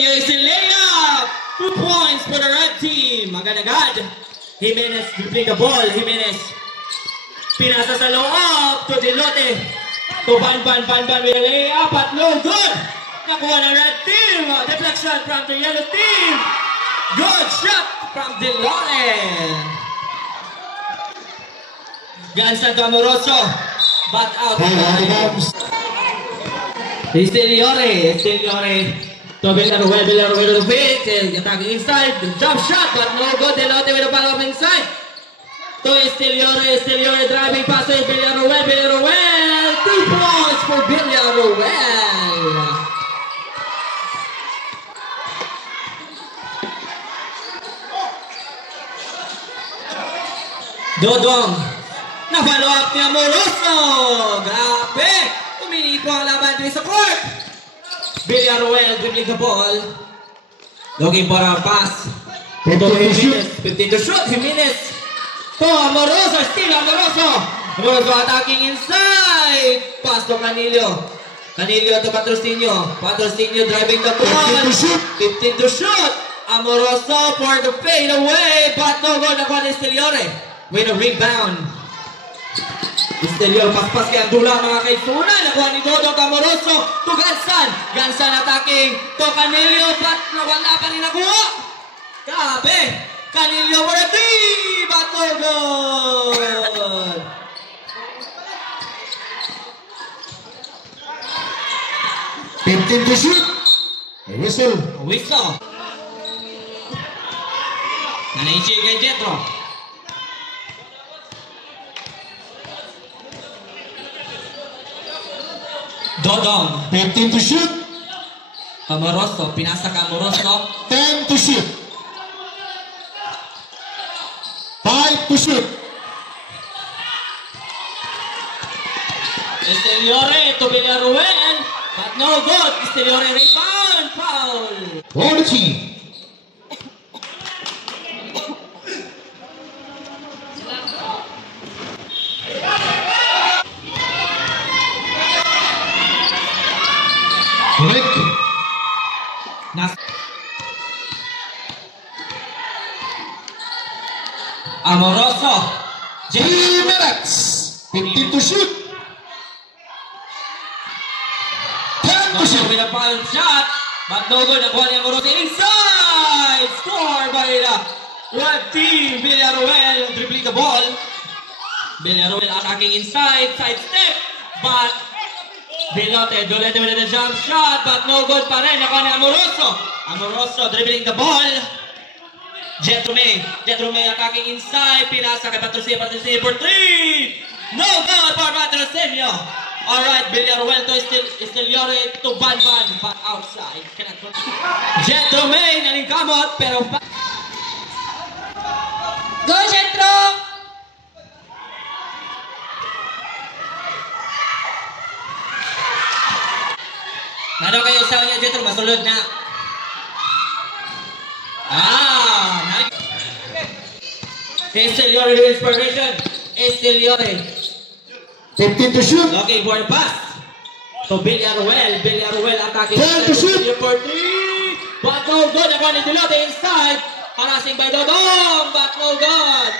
Estelio is a layup. 2 points for the red team. Agad-agad. Jimenez dribbling the ball. Jimenez. Pinasa sa loob to Dilote. To Ban with a layup at no good. Nakuha ng red team. Deflection from the yellow team. Good shot from Dilote. Gansan to Amoroso. Bat out. Esteliore to Villaruel to fit, attacking inside, jump shot, but no good. Dilote with a follow up inside. To Esteliore driving passes, Villaruel, 2 points for Villaruel. Dodong, na-follow up ni Amoroso. Grabe! Umini po ang laban dito sa court. Villaruel dribbling the ball. Looking for a pass. To Jimenez. 15 to shoot. Jimenez. To Amoroso. Still Amoroso. Amoroso attacking inside. Pass to Canillo. Canillo to Patrocinio. Patrocinio driving the ball. 15 to shoot. Amoroso for the fade away. But no goal. Nakuha ni Esteliore. With a rebound. Estelio, paspas kay Andula mga kaisunan. Nakuha ni Dodong Amoroso to Gansan. Gansan attacking to Canillo, but nawala pa rin nakuha. Grabe! Canillo for a 3, but no good! Pintin to shoot. A whistle. Nanaichi kay Jetro. Dodong. 15 to shoot. Amoroso. Pinasa ka Amoroso. 10 to shoot. 5 to shoot. Esteliore to Villaruel. But no good. Esteliore rebound. Foul. For the team. Amoroso. 3 minutes. 15 to shoot. 10 to shoot. With a foul shot. But no good. Nakuha ni Amoroso inside. Score by the red team. Villaruel dribbling the ball. Villaruel attacking inside. Side step. But Dilote with the jump shot. But no good pa rin. Nakuha ni Amoroso. Amoroso dribbling the ball. Jetro May attacking inside. Pinasa kay Patrocinio for 3. No good for Patrocinio. Alright, Villaruel to Esteliore to Ban, but outside. Jetro May nalingkamot, pero Go Jetro! Nano kayo sa kanya, Jetro? Masulod na. Esteliore with inspiration. Esteliore 15 to shoot. looking for a pass. So Villaruel attacking. 10 to shoot. For 3. But no good. Nakuha ni Dilote inside. Harassing by Dodong. But no good.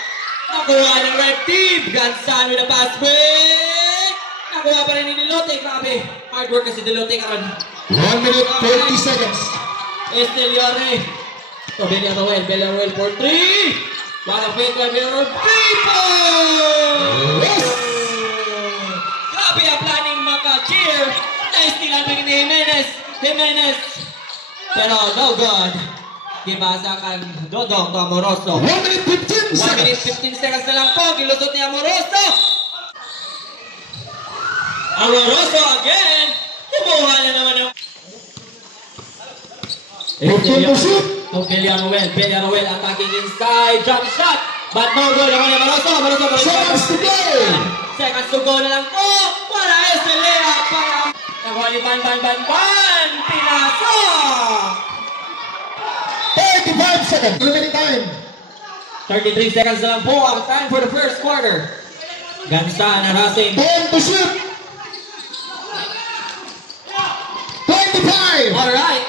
Nakuha ng red team. Gansan with a pass break. Nakuha pa rin ni Dilote. Grabe. Hard work kasi Dilote karon. 1 minute 30 seconds. Esteliore. So Villaruel for 3. Baka fake by Villaruel. 3 points! Yes! Grabe ang planning maka-cheer. Naistilan pa ni Jimenez. Pero no good. Gibasakan Dodong to Amoroso. 1 minute 15 1 minute seconds. 15 seconds na lang po. Gilusot ni Amoroso. Amoroso again. Kumuha na naman yung 15 to shoot. to Villaruel attacking inside, jump shot, but no goal naman yung Amoroso. Seconds to go. Seconds to go na lang po para Estelio. Nakuha ni Ban, pinasa. 35 seconds. Remaining time. 33 seconds na lang po ang time for the first quarter. Gansan harassing. 10 to shoot. 25. Alright.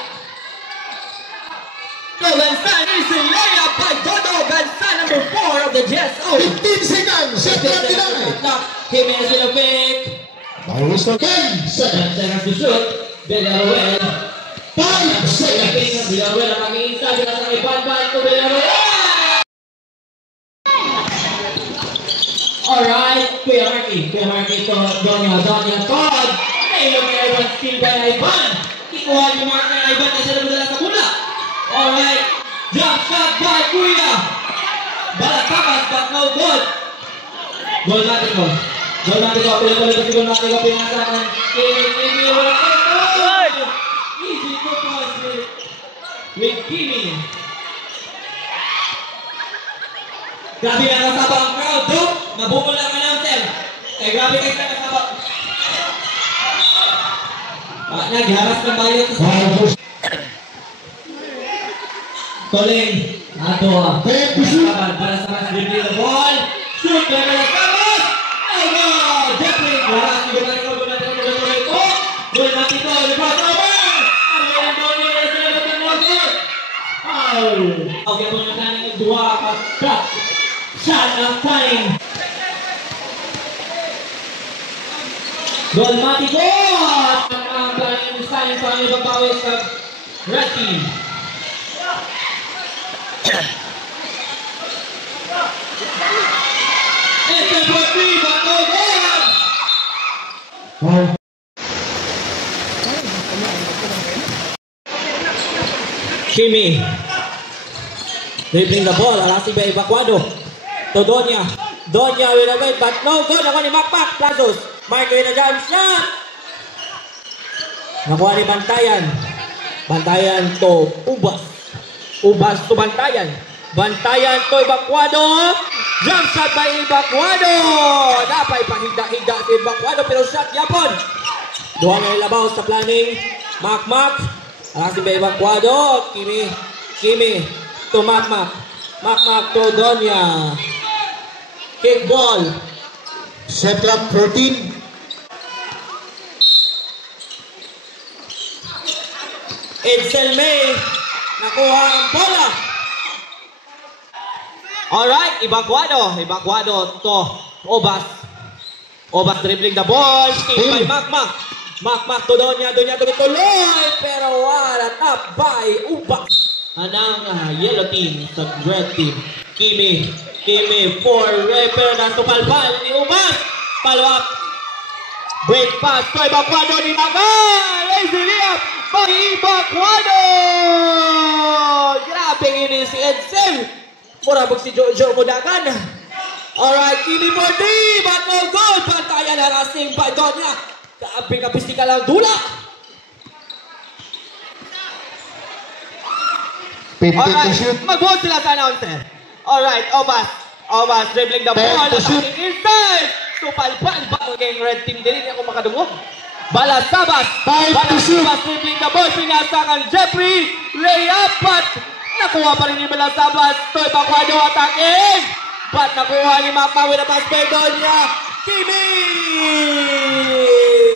Bensan. Easy layup by Dodo Bensan, number 4 of the GSO. 15 seconds. Shot clock denied. Jimenez with a fake. Bawas na 10 seconds. 10 seconds to shoot. Villaruel. 5 seconds. Villaruel ang mag-iinsa. Binasa kay Banban to Villaruel. Alright. Kuya Marky to Donya Todd. Ngayon kay Ivan still by Ivan. Ikuha ni Mark kay Ivan na siya nabudala sa bola. Alright. Jump shot by Kuya. Balatabas but no good. Goal natin ko. Pinasakan. Kimi wala ko. Easy to pass with Kimi. Grabe na kasaba ang crowd, do? Nabumol ang announcer. Grabe kayo na kasaba. Nagharas ng bayot sa Toling. Ato. Para sa mas review the ball. Shoot by Balatabas. Jeffrey. Gol mati ko. Okay, po naman tayo ng dua shot. Shot ng time. Gol mati ko. Ang tayo ng sign sa mga babawis sa red team. It's a good three, but no good. Kimi. Dribbling the ball. Alasing by Evacuado. To Donya. Donya with a wait, but no good. Nakuha ni Macpac. Plazos. Mark with a jump shot. Nakuha ni Bantayan. Bantayan to Ubas. Ubas to Bantayan. Bantayan to Evacuado. Jump shot by Evacuado. Napay pahiga-higa si Evacuado pero shot yapon. Duha na ilabaw sa planning. Macmac. Alasing by Evacuado. Kimi to Macmac. Macmac to Donya. Kick ball. Shot clock 14. Edsel May. Nakuha ang bola. Alright, Evacuado to Obas. Obas dribbling the ball. Still by Macmac. Macmac to Donya tuloy. Pero wala tap by Ubas. Anang yellow team sa red team. Kimi for repair na tupalpal ni Ubas. Follow up. Break pass to Evacuado ni Nagal. Lazy layup by Evacuado. Grabe ini si Edsel. Murabog si Jojo Mudagan. Alright, Kimi for D, but no goal. Pantayan na rasing by Donya. Kapis-kapis ka lang dula. Alright, mag-vote sila sa announcer. Alright, Obas dribbling the ball. Attacking inside. Tupalpal. Bakang red team din. Hindi ako makadungog. Balatabas dribbling the ball. Pinasakan Jeffrey. Layup. But nakuha pa rin ni Balatabas. To Evacuado attacking. But nakuha ni Mapa with a pass by Donya. Kimi!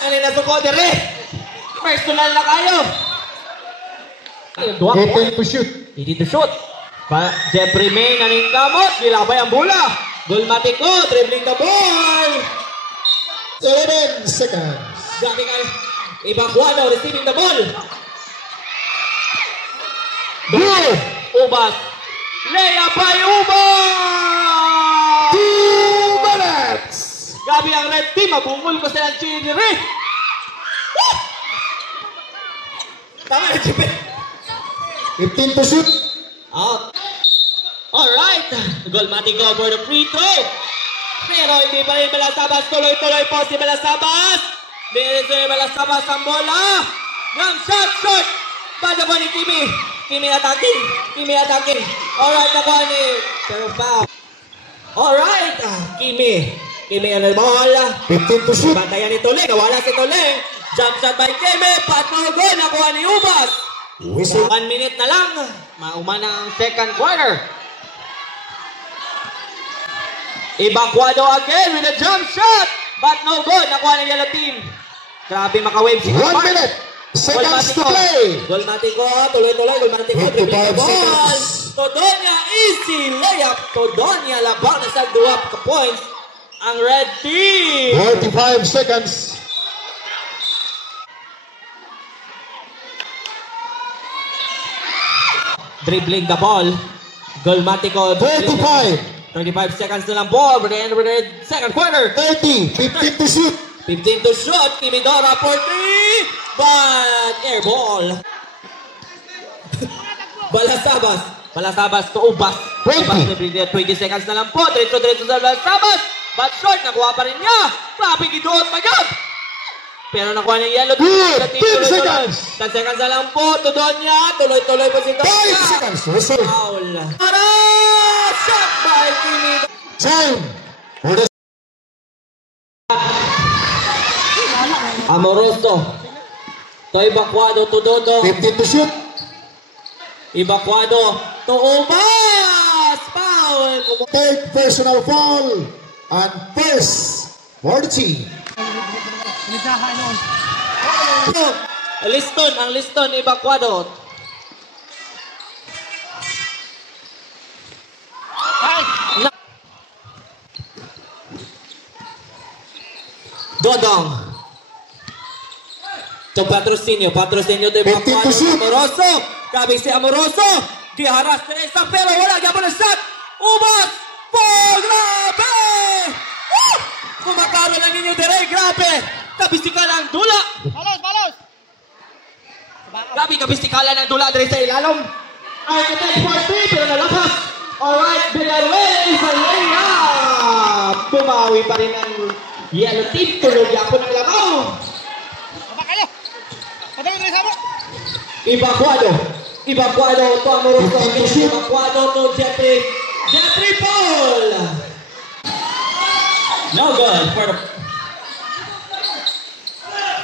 Ano na suko dire? Personal na kayo. Open to shoot. Hindi to shoot. Jeffrey May naning kamot. Nilabay ang bola. Gulmatiko. Dribbling the ball. 11 seconds. Grabe kayo. Evacuado receiving the ball. Good. Ubas. Layup by Ubas. 2 minutes. Grabe ang red team. Mabungol ko silang chiniri. Tama na, Jeffrey. 15 to shoot. Out. Alright. Gulmatiko for the free throw. Pero hindi pa rin Balatabas. Tuloy-tuloy po si Balatabas. Bilis si Balatabas ang bola. Ng shot. Bada po ni Kimi. Kimi attacking. Alright, nakuha ni. Pero foul. Alright. Kimi on the ball. 15 to shoot. Bantayan ni Toling. Nawala si Toling. Jump shot by Kimi. Pat no goal. Nakuha ni Ubas. Whistle. 1 minute na lang. Maumana ang second quarter. Evacuado again with a jump shot. But no good. Nakuha ng yellow team. Grabe maka-wave si 1 minute. seconds to play. Golmatiko, tuloy-tuloy, Golmatiko, 55 dribbling the ball. seconds. Todonia, easy layup. Todonia, labang na sa 2 ka points. Ang red team. 45 seconds. Dribbling the ball. Golmatiko. 35. 35 seconds na lang ball. We're the end of the second quarter. 30. 15 to shoot. 15 to shoot. Kimidora for 3. But air ball. Balasabas. Balasabas to Ubas. 20. 20 seconds na lang po. Diretso sa Balasabas. But short. Nakuha pa rin niya. Grabe gidoon pa niya. Pero nakuha niya yellow. 10 seconds. 10 seconds na lang po. Todonia. Tuloy-tuloy po si 5 Todonia. seconds. Reserve. Foul. Para! Shot by Kimidora. Time. For the Amoroso. To Evacuado to Dodo. 15 to shoot. Evacuado to Ubas. Foul. Third personal foul. And first for the team. Ang Liston, Evacuado. Dodong. To Patrocinio to 15 Evacuado. to shoot. Amoroso. Grabe si Amoroso. Diharas na isa pero wala. Gabon na shot. Ubas. Grabe! Kumakaroon lang ninyo dire. Grabe. Kabisikalan ang dula. Balos! Grabe kabisikalan ang dula dire sa ilalom. Ay, attack for 3 pero nalapas. Alright, Villaruel is a layup. Bumawi pa rin ang yellow team. Tulog yapon ang labaw. Baba kayo! Padalo na isama! Evacuado to Amoroso. Evacuado to Jeffrey Paul. No good for the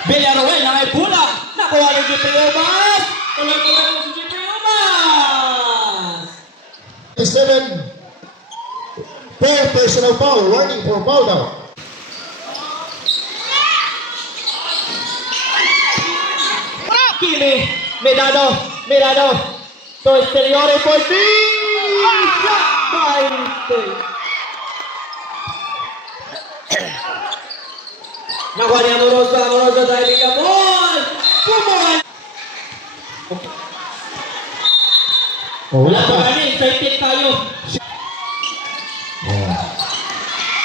Villaruel na may pula. Nakuha ni Jeffrey Ubas. Tuloy-tuloy mo si Jeffrey Ubas. 7. Four personal foul. Warning for foul down. Kimi, Mirado, to Esteriore for 3! Shot by mistake. Nakuha ni Amoroso driving the ball! Pumol! Wala Wala pa. pa kami, excited tayo.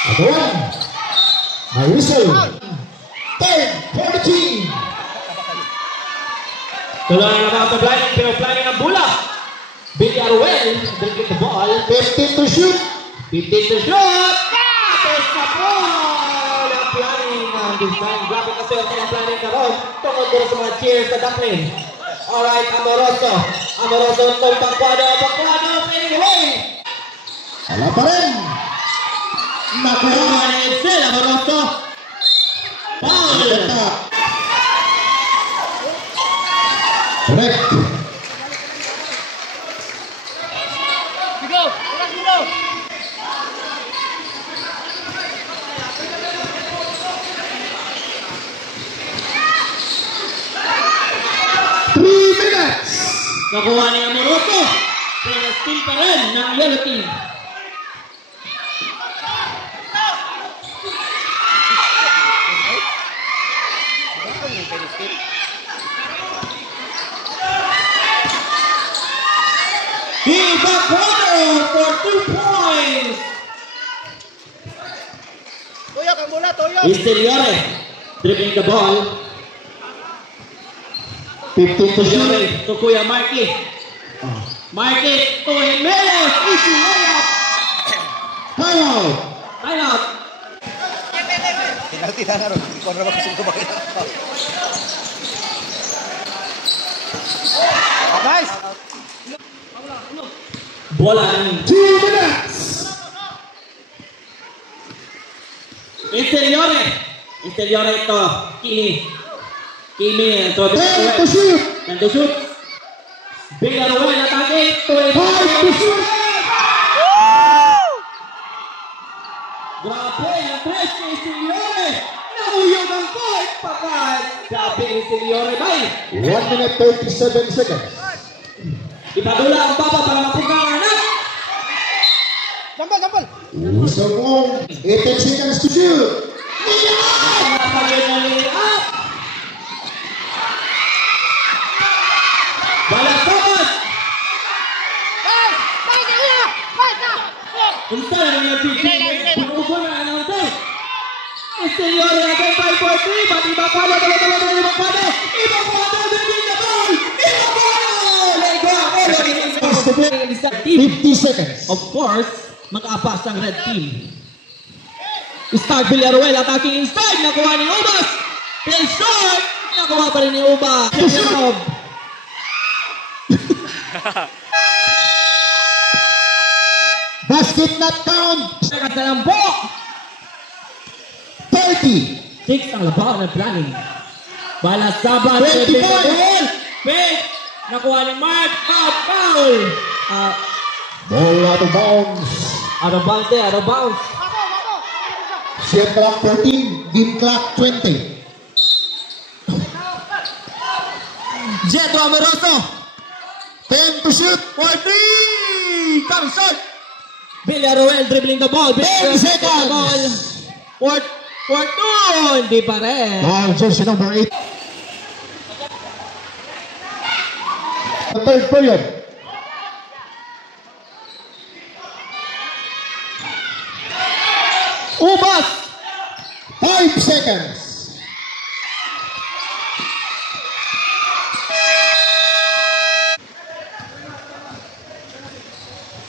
Again. My whistle. Third for the team. Tuloy na naman sa planning, pero planning ang bola. Villaruel, dribbling the ball. 15 to shoot. 15 to shoot! Tapos na po! Ang planning ang design. Grabe kasi ang planning karon. Tungod ko sa mga cheers sa Duckling. Alright, Amoroso, to Pacuado, fading away! Wala pa rin. Nakuha ni Edsel, Amoroso. Foul! Correct. Bigo! Bigo! 3 minutes. Nakuha ni Amoroso. Pero still pa rin ng yellow team. Evacuado for 2 points. Toyo, kang bola, Toyo! Esteriore, dribbling the ball. 15 to shoot. Esteriore to Kuya Marky. Marky to Jimenez. Easy layup. Timeout. Timeout. Penalti na nga ron. Ikaw na ba gusto ko bakit? Nice! Bola. 2 minutes. Esteriore to Kimi to 10 to shoot. and to shoot. Villaruel atake to 5 to shoot. Grabe, ang press ni Esteriore. Nauyog ang court. Pakat. Sabi ni Senior Bay. 1 minute 37 seconds. Ipadula ang baba para mapugang anak. Sampal, sampal. Whistle blown. 18 seconds to shoot. Napag-up. Balasaman. Unsa na yung team? Punubo na ang ito. Senior natin 5 for 3. Pati Bakwado, Bakwado. Ibakwado, dribbling the ball. Ibakwado. 50 seconds. Of course, makaapas ang red team. Start Villaruel, attacking inside. Nakuha ni Ubas. Play short. Nakuha pa rin ni Ubas. Basket not count. Nakasalambo. 30. 6 ang labaw ng planning. Bala Saban. 25. Fake. Nakuha ni Mark. Foul. Ball out of bounds. Out of bounds there. Out of bounds. Shot clock 14. Game clock 20. Jetro Amoroso. 10 to shoot. For 3. Come shot. Villaruel dribbling the ball. 10 seconds. Ball. For 2. Hindi pa rin. Ball jersey number 8. The third period. Ubas. 5 seconds.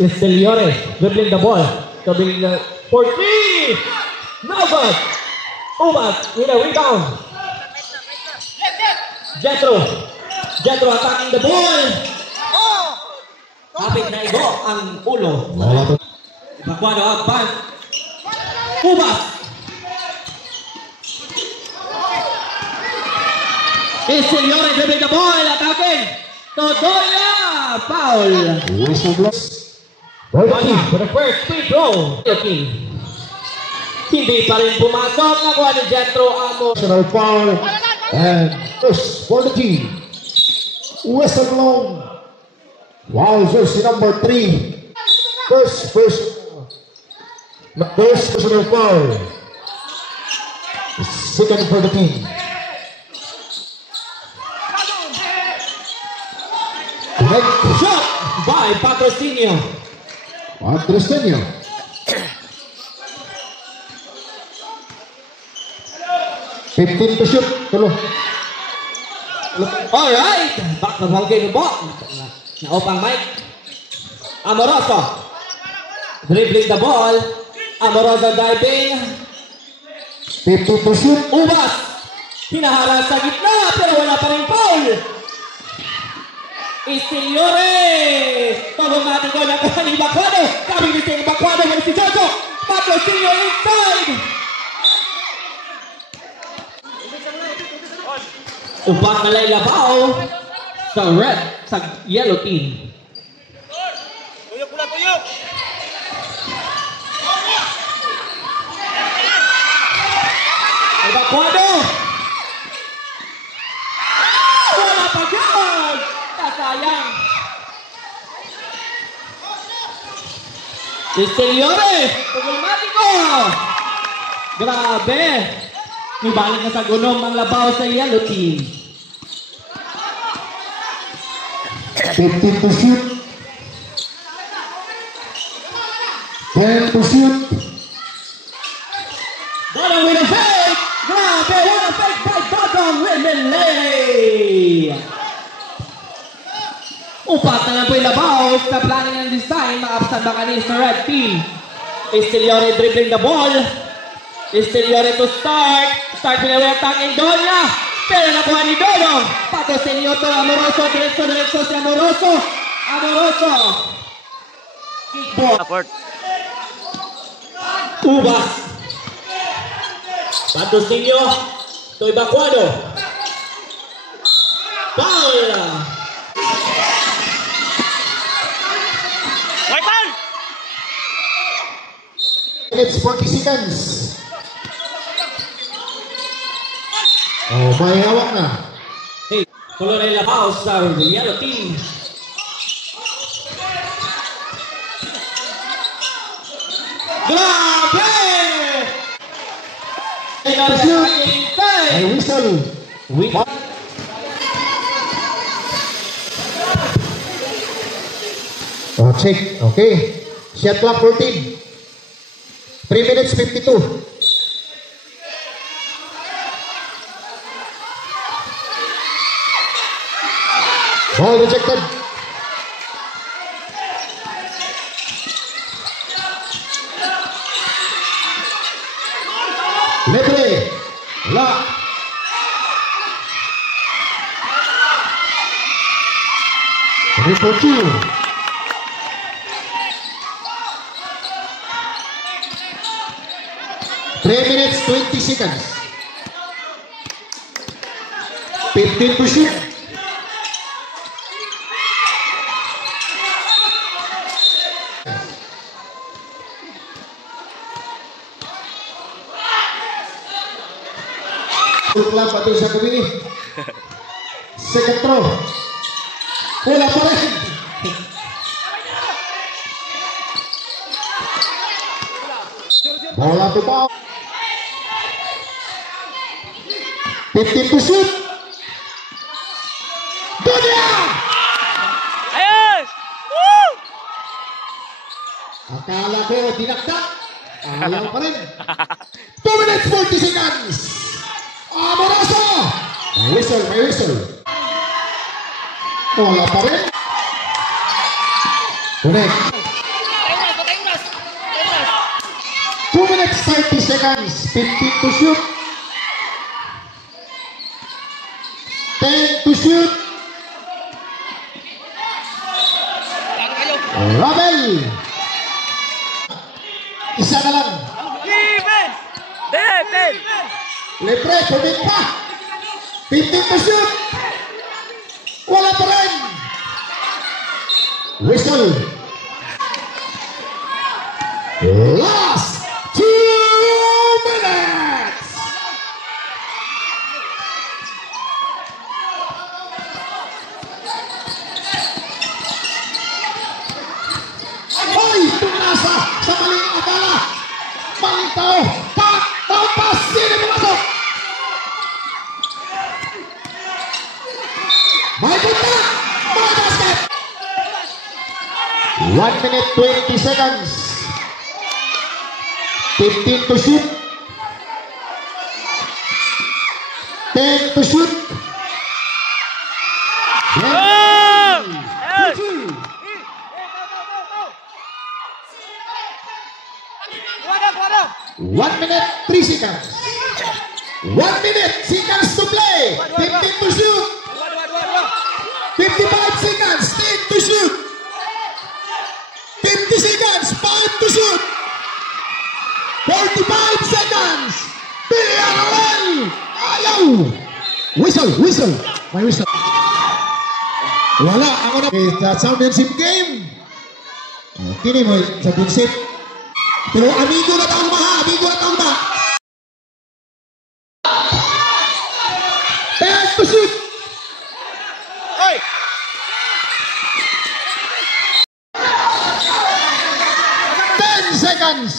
Esteliore dribbling the ball. Dribbling the for 3. No good. Ubas with a rebound. Jetro attacking the ball. Kapit na igo ang ulo. Ball out of Bakwado advance. Ubas. Esteliore dribbling the ball. Attacking. Todoya. Foul. whistle blow. Body for the first free throw. Hindi pa rin pumasok. Nakuha ni Jetro Amo. Personal foul. And first for the team. Whistle blown. Wow, jersey number 3. First personal foul. Second for the team. Next Shot by Patrocinio. Patrocinio. Fifteen to shoot. Tulo. Alright. Back na ball game po. Naupang Mike. Amoroso. Dribbling the ball. Amoroso diving. 15 to shoot. Ubas. Hinaharap sa gitna pero wala pa rin foul. Esteliore. Automatic na po ni Bakwado. Sabi ni Bakwado mo si Jojo. Patrocinio inside. Upat na lailabaw sa red, sa yellow team. Tuyok pula, tuyok. Bakwado. Wala pa dyan. Kasayang. Esteliore. Problematiko. Grabe. Nibalik na sa gunom ang labaw sa yellow team. 15 to shoot. 10 to shoot. Dodong with a fake. Grabe. What a fake by Dodong Rimilay. Upat na lang po yung labaw sa planning and design. Makapasad ba kanis na red team. Esteliore dribbling the ball. Esteliore to start. Start with a attacking Donya. Pero nakuha ni Dodong. Patrocinio to Amoroso. Diretso si Amoroso. Amoroso. Kickball. Ubas. Patrocinio to Bakwado. Foul. White ball! It's 40 seconds. Oh, may hawak na. Hey, Colonel Labaos sa yellow team. Grabe! May whistle. Oh, check. Okay. Shot clock 14. 3 minutes 52. Ball rejected. Libre. La. Ripochu. Three minutes 20 seconds. 15 to shoot. Lang pati sa kumini. Second throw. Wala pa rin. Bola to ball. 15 to shoot. Dunia! Ayos! Woo! Akala ko dinakdak. Ayaw pa rin. 2 minutes 40 seconds. Amoroso! May whistle, may whistle. Wala pa rin. Connect. 2 minutes 30 seconds. 15 to shoot. 10 to shoot. Rabel. Isa na lang. Defense! Defense! Libre, commit pa. 15 to shoot. Wala pa rin. Whistle. Last 2 minutes. Hoy, tumasa sa maling akala. Maling tao. Papas, sino pumasok? May punta! May basket! 1 minute 20 seconds. 15 to shoot. 10 to shoot. Ayos! 1 minute 3 seconds. 1 minute seconds to play. 15 to shoot. 55 seconds. 10 to shoot. 50 seconds. 5 to shoot. 45 seconds. Villarreal. Ayaw. Whistle, whistle. May whistle. Wala. Ako na. Okay, sa championship game. Kini mo sa championship. Pero amigo na taong maha. Amigo na taong maha. 10 to shoot. Oy! 10 seconds.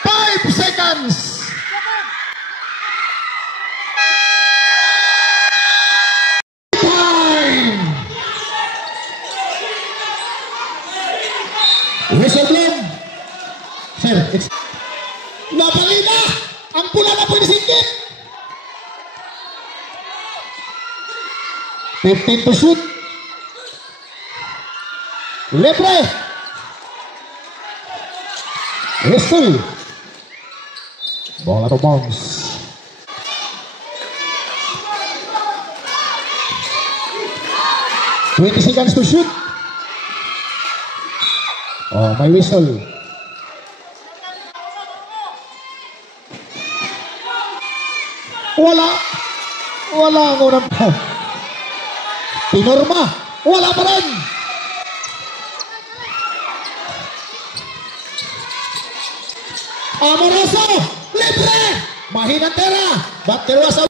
5 seconds. Time. Whistle blown. Sir, it's... Napalina! Ang pula na po inisingkit. 15 to shoot. Libre. Whistle. Bola to bounce. Twenty seconds to shoot. Oh, may whistle. Wala. Wala ang unang pa. Pinorma. Wala pa rin. Amoroso. Libre. Mahinantera, but there was a